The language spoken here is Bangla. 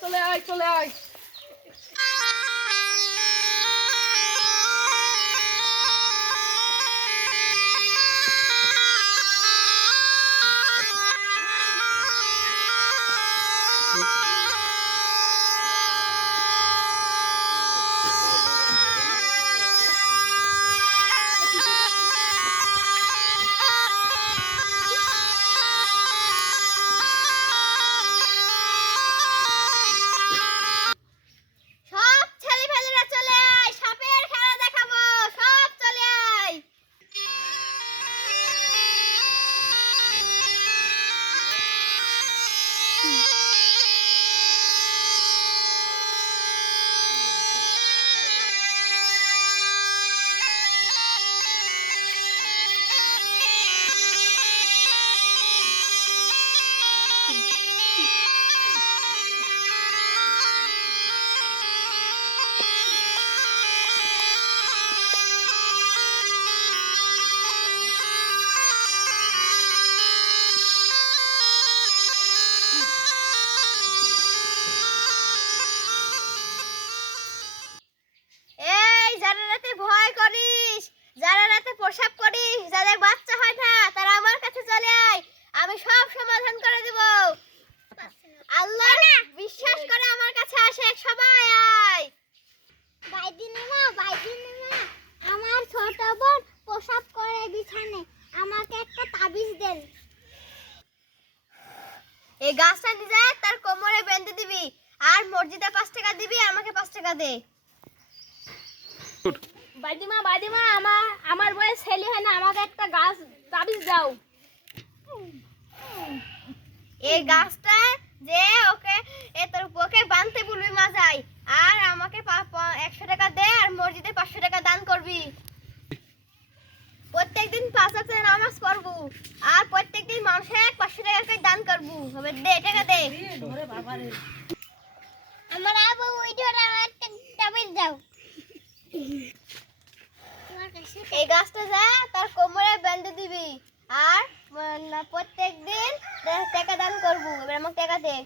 চলে আয়। যারা রাতে প্রসাব করিস, যাদের বাচ্চা হয় না, তারা আমার কাছে চলে আয়, আমি সব সমাধান করে দেব। আল্লাহ বিশ্বাস করে আমার কাছে আসে, সবাই আয়। বাইদিনিমা, আমার ছোট বোন প্রসাব করে বিছানে, আমাকে একটা তাবিজ দেন। এই গাছটা নিয়ে যা, তার কোমরে বেঁধে দিবি, আর মসজিদে 5 টাকা দিবি, আমাকে 5 টাকা দে। বাইদিমা আমার বয়স ছেলে হয় না, আমাকে একটা গাছ তাবিজ দাও। এই গাছটা যে তোর ওকে বাঁধতে বলবি মাজায়, আর আমাকে 100 টাকা দে, আর মসজিদে 500 টাকা দান করবি। প্রত্যেকদিন 5 ওয়াক্ত নামাজ পড়বো, আর প্রত্যেকদিন মানুষের 500 টাকা করে দান করবো। হবে দে, টাকা দে। আমার আবু ওই ধরে আমার একটা তাবিজ দাও। এই গাছটা যা, তার কোমরে বেঁধে দিবি, আর প্রত্যেকদিন টাকা দান করবো। এবার আমাকে টাকা দে।